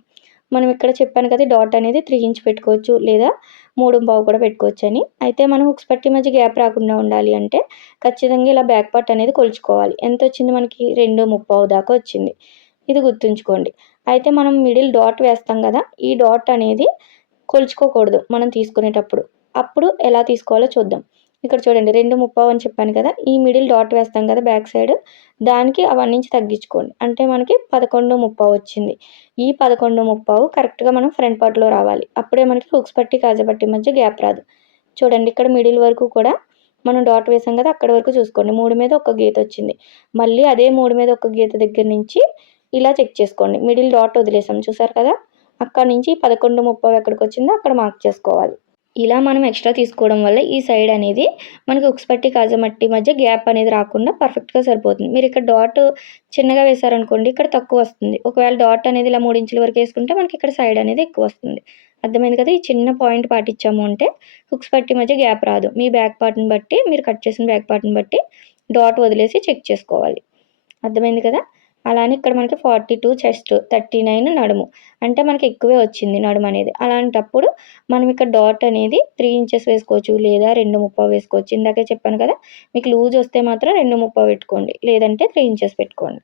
మనం ఇక్కడ చెప్పాను కదా డాట్ అనేది త్రీ ఇంచ్ పెట్టుకోవచ్చు లేదా మూడు పావు కూడా పెట్టుకోవచ్చు అని. అయితే మనం హుక్స్ పట్టి మధ్య గ్యాప్ రాకుండా ఉండాలి అంటే ఖచ్చితంగా ఇలా బ్యాక్ పార్ట్ అనేది కొలుచుకోవాలి. ఎంత వచ్చింది మనకి? రెండు ముప్పావు దాకా వచ్చింది. ఇది గుర్తుంచుకోండి. అయితే మనం మిడిల్ డాట్ వేస్తాం కదా ఈ డాట్ అనేది కొలుచుకోకూడదు మనం తీసుకునేటప్పుడు. అప్పుడు ఎలా తీసుకోవాలో చూద్దాం. ఇక్కడ చూడండి రెండు ముప్పావు అని చెప్పాను కదా ఈ మిడిల్ డాట్ వేస్తాం కదా బ్యాక్ సైడ్ దానికి అవన్నీ నుంచి తగ్గించుకోండి. అంటే మనకి పదకొండు ముప్పావు వచ్చింది. ఈ పదకొండు ముప్పావు కరెక్ట్గా మనం ఫ్రంట్ పార్ట్లో రావాలి. అప్పుడే మనకి హుక్స్ పట్టి కాజపట్టి మధ్య గ్యాప్ రాదు. చూడండి ఇక్కడ మిడిల్ వరకు కూడా మనం డాట్ వేసాం కదా అక్కడ వరకు చూసుకోండి. మూడు మీద ఒక గీత వచ్చింది. మళ్ళీ అదే మూడు మీద ఒక గీత దగ్గర నుంచి ఇలా చెక్ చేసుకోండి. మిడిల్ డాట్ వదిలేసాం చూసారు కదా? అక్కడ నుంచి పదకొండు ముప్పావు ఎక్కడికి వచ్చిందో అక్కడ మార్క్ చేసుకోవాలి. ఇలా మనం ఎక్స్ట్రా తీసుకోవడం వల్ల ఈ సైడ్ అనేది మనకి ఉక్స్పట్టి కాజమట్టి మధ్య గ్యాప్ అనేది రాకుండా పర్ఫెక్ట్గా సరిపోతుంది. మీరు ఇక్కడ డాట్ చిన్నగా వేసారనుకోండి ఇక్కడ తక్కువ వస్తుంది. ఒకవేళ డాట్ అనేది ఇలా మూడు ఇంచుల వరకు వేసుకుంటే మనకి ఇక్కడ సైడ్ అనేది ఎక్కువ వస్తుంది. అర్థమైంది కదా? ఈ చిన్న పాయింట్ పాటించాము అంటే హుక్స్ పట్టి మధ్య గ్యాప్ రాదు. మీ బ్యాక్ పార్ట్ని బట్టి మీరు కట్ చేసిన బ్యాక్ పార్ట్ని బట్టి డాట్ వదిలేసి చెక్ చేసుకోవాలి. అర్థమైంది కదా? అలానే ఇక్కడ మనకి forty two chest thirty nine నడుము. అంటే మనకి ఎక్కువే వచ్చింది నడుము అనేది. అలాంటప్పుడు మనం ఇక్కడ డాట్ అనేది త్రీ ఇంచెస్ వేసుకోవచ్చు లేదా రెండు ముప్పై వేసుకోవచ్చు. ఇందాకే చెప్పాను కదా మీకు లూజ్ వస్తే మాత్రం రెండు ముప్పై పెట్టుకోండి లేదంటే త్రీ ఇంచెస్ పెట్టుకోండి.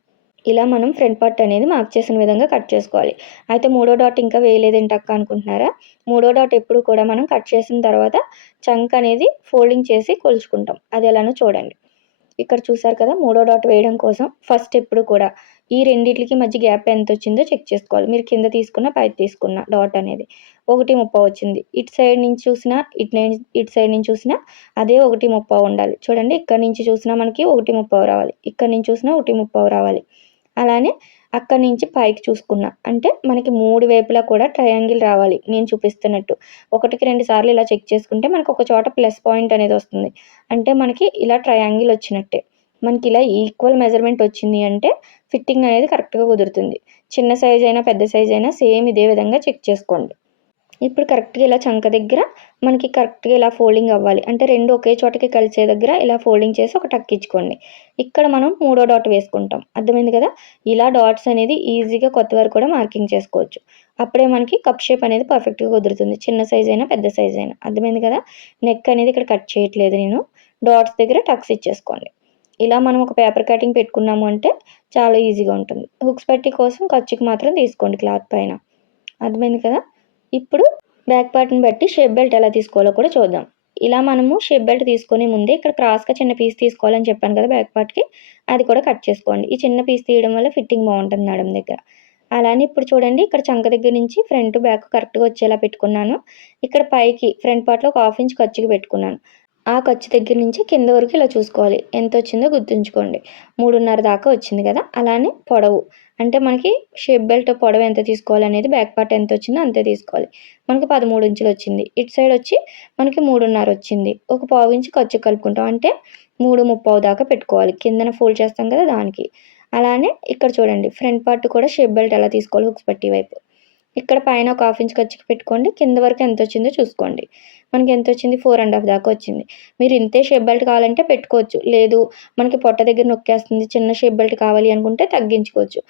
ఇలా మనం ఫ్రంట్ పార్ట్ అనేది మార్క్ చేసిన విధంగా కట్ చేసుకోవాలి. అయితే మూడో డాట్ ఇంకా వేయలేదేంటి అక్క అనుకుంటున్నారా? మూడో డాట్ ఎప్పుడు కూడా మనం కట్ చేసిన తర్వాత చంక్ అనేది ఫోల్డింగ్ చేసి కొలుచుకుంటాం. అది ఎలానో చూడండి. ఇక్కడ చూసారు కదా మూడో డాట్ వేయడం కోసం ఫస్ట్ ఎప్పుడు కూడా ఈ రెండింటికి మధ్య గ్యాప్ ఎంత వచ్చిందో చెక్ చేసుకోవాలి. మీరు కింద తీసుకున్న పై తీసుకున్న డాట్ అనేది. ఒకటి ముప్పై వచ్చింది. ఇటు సైడ్ నుంచి చూసినా ఇటు ఇటు సైడ్ నుంచి చూసినా అదే ఒకటి ముప్పై ఉండాలి. చూడండి ఇక్కడ నుంచి చూసినా మనకి ఒకటి ముప్పై రావాలి. ఇక్కడ నుంచి చూసినా ఒకటి ముప్పై రావాలి. అలానే అక్కడి నుంచి పైకి చూసుకున్నా. అంటే మనకి మూడు వైపులా కూడా ట్రయాంగిల్ రావాలి. నేను చూపిస్తున్నట్టు. ఒకటికి రెండు సార్లు ఇలా చెక్ చేసుకుంటే మనకు ఒక చోట ప్లస్ పాయింట్ అనేది వస్తుంది. అంటే మనకి ఇలా ట్రయాంగిల్ వచ్చినట్టే. మనకి ఇలా ఈక్వల్ మెజర్మెంట్ వచ్చింది అంటే ఫిట్టింగ్ అనేది కరెక్ట్గా కుదురుతుంది. చిన్న సైజ్ అయినా పెద్ద సైజ్ అయినా సేమ్ ఇదే విధంగా చెక్ చేసుకోండి. ఇప్పుడు కరెక్ట్గా ఇలా చంక దగ్గర మనకి కరెక్ట్గా ఇలా ఫోల్డింగ్ అవ్వాలి. అంటే రెండు ఒకే చోటకి కలిసే దగ్గర ఇలా ఫోల్డింగ్ చేసి ఒక టక్ ఇచ్చుకోండి. ఇక్కడ మనం మూడో డాట్ వేసుకుంటాం. అర్థమైంది కదా? ఇలా డాట్స్ అనేది ఈజీగా కొత్త వరకు కూడా మార్కింగ్ చేసుకోవచ్చు. అప్పుడే మనకి కప్ షేప్ అనేది పర్ఫెక్ట్గా కుదురుతుంది. చిన్న సైజ్ అయినా పెద్ద సైజ్ అయినా. అర్థమైంది కదా? నెక్ అనేది ఇక్కడ కట్ చేయట్లేదు నేను. డాట్స్ దగ్గర టక్స్ ఇచ్చేసుకోండి. ఇలా మనం ఒక పేపర్ కటింగ్ పెట్టుకున్నాము అంటే చాలా ఈజీగా ఉంటుంది. హుక్స్ పట్టి కోసం ఖర్చుకి మాత్రం తీసుకోండి క్లాత్ పైన. అర్థమైంది కదా? ఇప్పుడు బ్యాక్ పార్ట్ని బట్టి షేప్ బెల్ట్ ఎలా తీసుకోవాలో కూడా చూద్దాం. ఇలా మనము షేప్ బెల్ట్ తీసుకునే ముందే ఇక్కడ క్రాస్గా చిన్న పీస్ తీసుకోవాలని చెప్పాను కదా బ్యాక్ పార్ట్కి అది కూడా కట్ చేసుకోండి. ఈ చిన్న పీస్ తీయడం వల్ల ఫిట్టింగ్ బాగుంటుంది మేడం దగ్గర. అలానే ఇప్పుడు చూడండి ఇక్కడ చంక దగ్గర నుంచి ఫ్రంట్ బ్యాక్ కరెక్ట్గా వచ్చేలా పెట్టుకున్నాను. ఇక్కడ పైకి ఫ్రంట్ పార్ట్లో ఒక హాఫ్ ఇంచ్ ఖర్చుకి పెట్టుకున్నాను. ఆ ఖర్చు దగ్గర నుంచి కింద వరకు ఇలా చూసుకోవాలి. ఎంత వచ్చిందో గుర్తుంచుకోండి. మూడున్నర దాకా వచ్చింది కదా? అలానే పొడవు. అంటే మనకి షేప్ బెల్ట్ పొడవు ఎంత తీసుకోవాలి అనేది బ్యాక్ పార్ట్ ఎంత వచ్చిందో అంతే తీసుకోవాలి. మనకి పదమూడు ఇంచులు వచ్చింది. ఇటు సైడ్ వచ్చి మనకి మూడున్నర వచ్చింది. ఒక పావు ఇంచు ఖర్చు కలుపుకుంటాం. అంటే మూడు ముప్పావు దాకా పెట్టుకోవాలి. కిందన ఫోల్డ్ చేస్తాం కదా దానికి. అలానే ఇక్కడ చూడండి. ఫ్రంట్ పార్ట్ కూడా షేప్ బెల్ట్ ఎలా తీసుకోవాలి హుక్స్ పట్టి వైపు. ఇక్కడ పైన ఒక హాఫ్ ఇంచ్ ఖర్చుకి పెట్టుకోండి. కింద వరకు ఎంత వచ్చిందో చూసుకోండి. మనకి ఎంత వచ్చింది? ఫోర్ అండ్ హాఫ్ దాకా వచ్చింది. మీరు ఇంతే షేప్ బెల్ట్ కావాలంటే పెట్టుకోవచ్చు. లేదు మనకి పొట్ట దగ్గర నొక్కేస్తుంది. చిన్న షేప్ బెల్ట్ కావాలి అనుకుంటే తగ్గించుకోవచ్చు.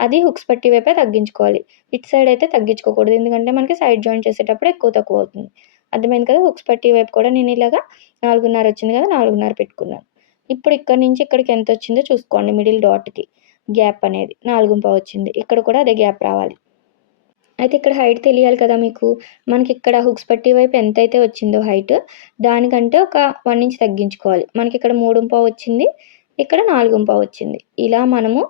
అది హుక్స్ పట్టి వైపే తగ్గించుకోవాలి. ఇటు సైడ్ అయితే తగ్గించుకోకూడదు. ఎందుకంటే మనకి సైడ్ జాయింట్ చేసేటప్పుడు ఎక్కువ తక్కువ అవుతుంది. అర్థమైంది కదా? హుక్స్ పట్టి వైపు కూడా నేను ఇలాగా నాలుగున్నర వచ్చింది కదా? నాలుగున్నర పెట్టుకున్నాను. ఇప్పుడు ఇక్కడ నుంచి ఇక్కడికి ఎంత వచ్చిందో చూసుకోండి. మిడిల్ డాట్కి గ్యాప్ అనేది నాలుగు వచ్చింది. ఇక్కడ కూడా అదే గ్యాప్ రావాలి. అయితే ఇక్కడ హైట్ తెలియాలి కదా మీకు. మనకి ఇక్కడ హుక్స్ పట్టి వైపు ఎంత అయితే వచ్చిందో హైట్ దానికంటే ఒక వన్ ఇంచ్ తగ్గించుకోవాలి. మనకి ఇక్కడ మూడు పావు వచ్చింది ఇక్కడ నాలుగు పావు వచ్చింది. ఇలా మనము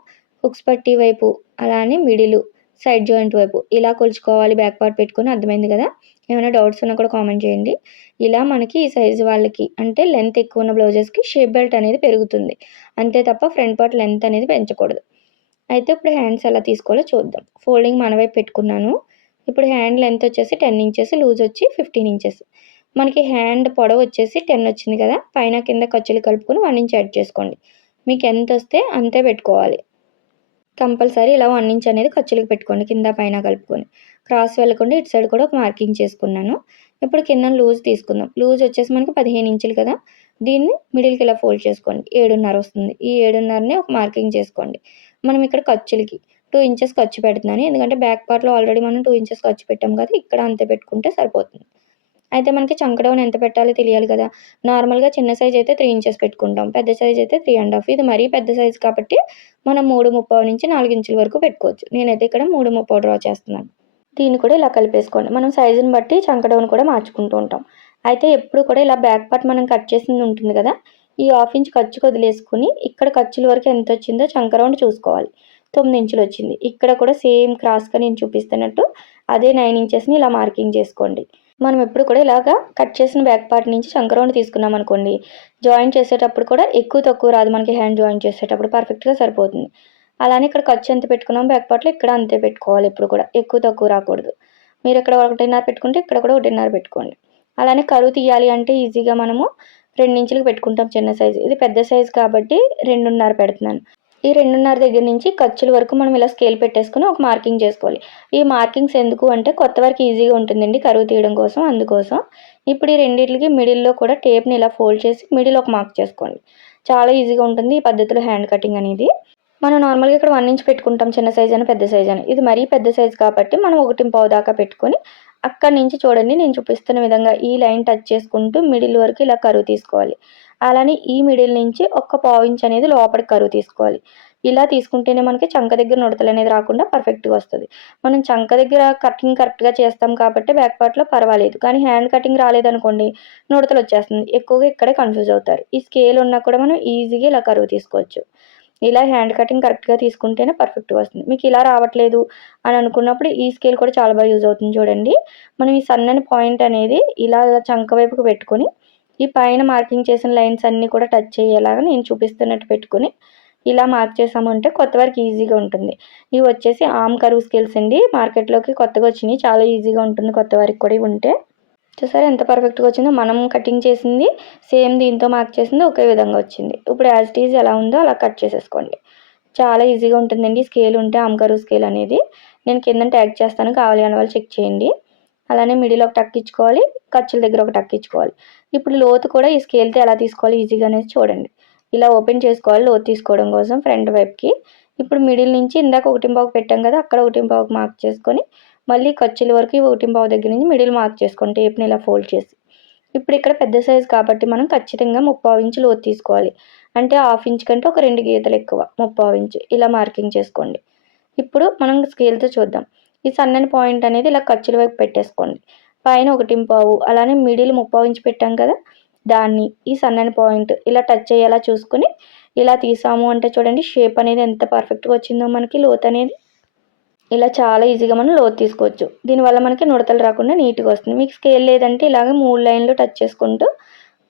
హుక్స్ పట్టి వైపు అలానే మిడిల్ సైడ్ జాయింట్ వైపు ఇలా కొలుచుకోవాలి బ్యాక్ పార్ట్ పెట్టుకొని అర్థమైంది కదా? ఏమైనా డౌట్స్ ఉన్నా కూడా కామెంట్ చేయండి. ఇలా మనకి ఈ సైజు వాళ్ళకి అంటే లెంత్ ఎక్కువ ఉన్న బ్లౌజెస్కి షేప్ బెల్ట్ అనేది పెరుగుతుంది. అంతే తప్ప ఫ్రంట్ పార్ట్ లెంత్ అనేది పెంచకూడదు. అయితే ఇప్పుడు హ్యాండ్స్ ఎలా తీసుకోవాలో చూద్దాం. ఫోల్డింగ్ మన వైపు పెట్టుకున్నాను. ఇప్పుడు హ్యాండ్ లెంత్ వచ్చేసి టెన్ ఇంచెస్ లూజ్ వచ్చి ఫిఫ్టీన్ ఇంచెస్ మనకి హ్యాండ్ పొడవు వచ్చేసి టెన్ వచ్చింది కదా పైన కింద ఖర్చులు కలుపుకొని వన్ ఇంచ్ యాడ్ చేసుకోండి. మీకు ఎంత వస్తే అంతే పెట్టుకోవాలి. కంపల్సరీ ఇలా వన్ ఇంచ్ అనేది ఖర్చులకు పెట్టుకోండి కింద పైన కలుపుకొని. క్రాస్ వెళ్ళకుండా ఇటు సైడ్ కూడా ఒక మార్కింగ్ చేసుకున్నాను. ఇప్పుడు కింద లూజ్ తీసుకుందాం. లూజ్ వచ్చేసి మనకి పదిహేను ఇంచులు కదా దీన్ని మిడిల్కి ఇలా ఫోల్డ్ చేసుకోండి. ఏడున్నర వస్తుంది. ఈ ఏడున్నరని ఒక మార్కింగ్ చేసుకోండి. మనం ఇక్కడ ఖర్చులకి టూ ఇంచెస్ ఖర్చు పెడుతున్నాను. ఎందుకంటే బ్యాక్ పార్ట్లో ఆల్రెడీ మనం టూ ఇంచెస్ ఖర్చు పెట్టాం కదా ఇక్కడ అంతే పెట్టుకుంటే సరిపోతుంది. అయితే మనకి చంకడౌన్ ఎంత పెట్టాలో తెలియాలి కదా. నార్మల్గా చిన్న సైజ్ అయితే త్రీ ఇంచెస్ పెట్టుకుంటాం. పెద్ద సైజ్ అయితే త్రీ అండ్ హాఫ్ ఇది మరీ పెద్ద సైజ్ కాబట్టి మనం మూడు ముప్పై నుంచి నాలుగు ఇంచుల వరకు పెట్టుకోవచ్చు. నేనైతే ఇక్కడ మూడు ముప్పై డ్రా చేస్తున్నాను. దీన్ని కూడా ఇలా కలిపేసుకోండి. మనం సైజుని బట్టి చంకడౌన్ కూడా మార్చుకుంటూ ఉంటాం. అయితే ఎప్పుడు కూడా ఇలా బ్యాక్ పార్ట్ మనం కట్ చేసింది ఉంటుంది కదా ఈ హాఫ్ ఇంచ్ ఖర్చు వదిలేసుకుని ఇక్కడ ఖర్చుల వరకు ఎంత వచ్చిందో చంక రౌండ్ చూసుకోవాలి. తొమ్మిది ఇంచులు వచ్చింది. ఇక్కడ కూడా సేమ్ క్రాస్గా నేను చూపిస్తున్నట్టు అదే నైన్ ఇంచెస్ని ఇలా మార్కింగ్ చేసుకోండి. మనం ఎప్పుడు కూడా ఇలాగా కట్ చేసిన బ్యాక్ పార్ట్ నుంచి చంకరౌండ్ తీసుకున్నాం అనుకోండి. జాయిన్ చేసేటప్పుడు కూడా ఎక్కువ తక్కువ రాదు. మనకి హ్యాండ్ జాయిన్ చేసేటప్పుడు పర్ఫెక్ట్గా సరిపోతుంది. అలానే ఇక్కడ ఖర్చు ఎంత పెట్టుకున్నాం బ్యాక్ పార్ట్లో ఇక్కడ అంతే పెట్టుకోవాలి ఎప్పుడు కూడా. ఎక్కువ తక్కువ రాకూడదు. మీరు ఇక్కడ ఒకటిన్నర పెట్టుకుంటే ఇక్కడ కూడా ఒకటిన్నర పెట్టుకోండి. అలానే కరువు తీయాలి అంటే ఈజీగా మనము రెండించులకు పెట్టుకుంటాం చిన్న సైజు ఇది పెద్ద సైజు కాబట్టి రెండున్నర పెడుతున్నాను. ఈ రెండున్నర దగ్గర నుంచి ఖర్చుల వరకు మనం ఇలా స్కేల్ పెట్టేసుకుని ఒక మార్కింగ్ చేసుకోవాలి. ఈ మార్కింగ్స్ ఎందుకు అంటే కొత్త వరకు ఈజీగా ఉంటుందండి కరువు తీయడం కోసం అందుకోసం. ఇప్పుడు ఈ రెండింటికి మిడిల్లో కూడా టేప్ని ఇలా ఫోల్డ్ చేసి మిడిల్ ఒక మార్క్ చేసుకోండి. చాలా ఈజీగా ఉంటుంది ఈ పద్ధతిలో హ్యాండ్ కటింగ్ అనేది. మనం నార్మల్గా ఇక్కడ వన్ ఇంచ్ పెట్టుకుంటాం చిన్న సైజ్ అని పెద్ద సైజ్ అని ఇది మరీ పెద్ద సైజ్ కాబట్టి మనం ఒకటి పావు దాకా పెట్టుకొని అక్కడి నుంచి చూడండి నేను చూపిస్తున్న విధంగా ఈ లైన్ టచ్ చేసుకుంటూ మిడిల్ వరకు ఇలా కరువు తీసుకోవాలి. అలానే ఈ మిడిల్ నుంచి ఒక్క పావు ఇంచ్ అనేది లోపలికి కరువు తీసుకోవాలి. ఇలా తీసుకుంటేనే మనకి చంక దగ్గర నుడతలు అనేది రాకుండా పర్ఫెక్ట్గా వస్తుంది. మనం చంక దగ్గర కటింగ్ కరెక్ట్గా చేస్తాం కాబట్టి బ్యాక్ పార్ట్లో పర్వాలేదు. కానీ హ్యాండ్ కటింగ్ రాలేదనుకోండి నుడతలు వచ్చేస్తుంది. ఎక్కువగా ఇక్కడే కన్ఫ్యూజ్ అవుతారు. ఈ స్కేల్ ఉన్నా కూడా మనం ఈజీగా ఇలా కరువు తీసుకోవచ్చు. ఇలా హ్యాండ్ కటింగ్ కరెక్ట్గా తీసుకుంటేనే పర్ఫెక్ట్గా వస్తుంది. మీకు ఇలా రావట్లేదు అని అనుకున్నప్పుడు ఈ స్కేల్ కూడా చాలా బాగా యూజ్ అవుతుంది చూడండి. మనం ఈ సన్నని పాయింట్ అనేది ఇలా చంక వైపుకు పెట్టుకొని ఈ పైన మార్కింగ్ చేసిన లైన్స్ అన్నీ కూడా టచ్ అయ్యేలాగా నేను చూపిస్తున్నట్టు పెట్టుకుని ఇలా మార్క్ చేసామంటే కొత్త వరకు ఈజీగా ఉంటుంది. ఇవి వచ్చేసి ఆమ్ కరువు స్కేల్స్ అండి. మార్కెట్లోకి కొత్తగా వచ్చినాయి. చాలా ఈజీగా ఉంటుంది కొత్త వారికి కూడా ఇవి ఉంటే. చూసారా ఎంత పర్ఫెక్ట్గా వచ్చిందో మనం కటింగ్ చేసింది సేమ్ దీంతో మార్క్ చేసింది ఒకే విధంగా వచ్చింది. ఇప్పుడు యాజ్ ఇట్ ఈజ్ ఎలా ఉందో అలా కట్ చేసేసుకోండి. చాలా ఈజీగా ఉంటుందండి స్కేల్ ఉంటే ఆమ్కరు స్కేల్ అనేది. నేను కింద ట్యాగ్ చేస్తాను కావాలి అని వాళ్ళు చెక్ చేయండి. అలానే మిడిల్ ఒక టక్ ఇచ్చుకోవాలి ఖర్చుల దగ్గర ఒక టక్ ఇచ్చుకోవాలి. ఇప్పుడు లోతు కూడా ఈ స్కేల్తో ఎలా తీసుకోవాలి ఈజీగా అనేది చూడండి. ఇలా ఓపెన్ చేసుకోవాలి లోతు తీసుకోవడం కోసం ఫ్రంట్ వైపుకి. ఇప్పుడు మిడిల్ నుంచి ఇందాక ఒకటి పెట్టాం కదా అక్కడ ఒకటి పావుకి మార్క్ చేసుకొని మళ్ళీ ఖర్చుల వరకు ఒకటి పావు దగ్గర నుంచి మిడిల్ మార్క్ చేసుకోండి టేప్ని ఇలా ఫోల్డ్ చేసి. ఇప్పుడు ఇక్కడ పెద్ద సైజ్ కాబట్టి మనం ఖచ్చితంగా ముప్పావు ఇంచు లోతు తీసుకోవాలి. అంటే హాఫ్ ఇంచ్ కంటే ఒక రెండు గీతలు ఎక్కువ ముప్పావు ఇంచు. ఇలా మార్కింగ్ చేసుకోండి. ఇప్పుడు మనం స్కేల్తో చూద్దాం. ఈ సన్నని పాయింట్ అనేది ఇలా ఖర్చుల వైపు పెట్టేసుకోండి. పైన ఒకటి పావు అలానే మిడిల్ ముప్పావు ఇంచు పెట్టాం కదా? దాన్ని ఈ సన్నని పాయింట్ ఇలా టచ్ అయ్యేలా చూసుకుని ఇలా తీసాము అంటే చూడండి షేప్ అనేది ఎంత పర్ఫెక్ట్గా వచ్చిందో మనకి లోత్ అనేది. ఇలా చాలా ఈజీగా మనం లోతు తీసుకోవచ్చు. దీనివల్ల మనకి నుడతలు రాకుండా నీట్గా వస్తుంది. మీకు స్కేల్ లేదంటే ఇలాగ మూడు లైన్లు టచ్ చేసుకుంటూ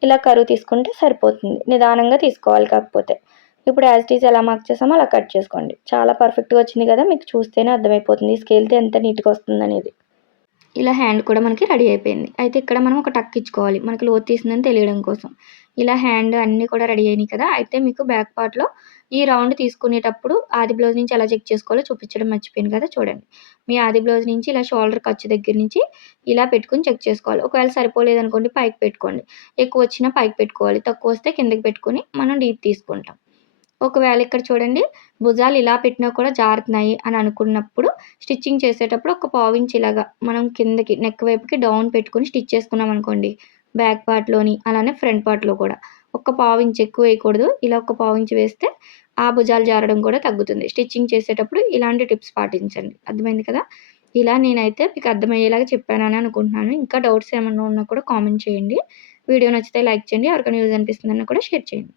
ఇలా కరువు తీసుకుంటే సరిపోతుంది. నిదానంగా తీసుకోవాలి కాకపోతే. ఇప్పుడు యాజ్ టీజ్ ఎలా మార్క్ చేసామో అలా కట్ చేసుకోండి. చాలా పర్ఫెక్ట్గా వచ్చింది కదా మీకు చూస్తేనే అర్థమైపోతుంది స్కేల్తో ఎంత నీట్గా వస్తుంది అనేది ఇలా హ్యాండ్ కూడా మనకి రెడీ అయిపోయింది. అయితే ఇక్కడ మనం ఒక టక్ ఇచ్చుకోవాలి. మనకి లోతు తీసిందని తెలియడం కోసం. ఇలా హ్యాండ్ అన్నీ కూడా రెడీ అయినాయి కదా. అయితే మీకు బ్యాక్ పార్ట్లో ఈ రౌండ్ తీసుకునేటప్పుడు ఆది బ్లౌజ్ నుంచి ఎలా చెక్ చేసుకోవాలో చూపించడం మర్చిపోయింది కదా చూడండి. మీ ఆది బ్లౌజ్ నుంచి ఇలా షోల్డర్ ఖర్చు దగ్గర నుంచి ఇలా పెట్టుకుని చెక్ చేసుకోవాలి. ఒకవేళ సరిపోలేదనుకోండి పైకి పెట్టుకోండి. ఎక్కువ వచ్చినా పైకి పెట్టుకోవాలి. తక్కువ వస్తే కిందకి పెట్టుకొని మనం డీప్ తీసుకుంటాం. ఒకవేళ ఇక్కడ చూడండి భుజాలు ఇలా పెట్టినా కూడా జారుతున్నాయి అని అనుకున్నప్పుడు స్టిచ్చింగ్ చేసేటప్పుడు ఒక పావించి ఇలాగా మనం కిందకి నెక్ వైపుకి డౌన్ పెట్టుకుని స్టిచ్ చేసుకున్నాం అనుకోండి బ్యాక్ పార్ట్లోని అలానే ఫ్రంట్ పార్ట్లో కూడా. ఒక పావించి ఎక్కువ వేయకూడదు ఇలా ఒక పావించి వేస్తే ఆ భుజాలు జారడం కూడా తగ్గుతుంది. స్టిచ్చింగ్ చేసేటప్పుడు ఇలాంటి టిప్స్ పాటించండి. అర్థమైంది కదా? ఇలా నేనైతే మీకు అర్థమయ్యేలాగా చెప్పానని అనుకుంటున్నాను. ఇంకా డౌట్స్ ఏమన్నా ఉన్నా కూడా కామెంట్ చేయండి. వీడియో నచ్చితే లైక్ చేయండి ఎవరికైనా యూజ్ అనిపిస్తుందన్నా కూడా షేర్ చేయండి.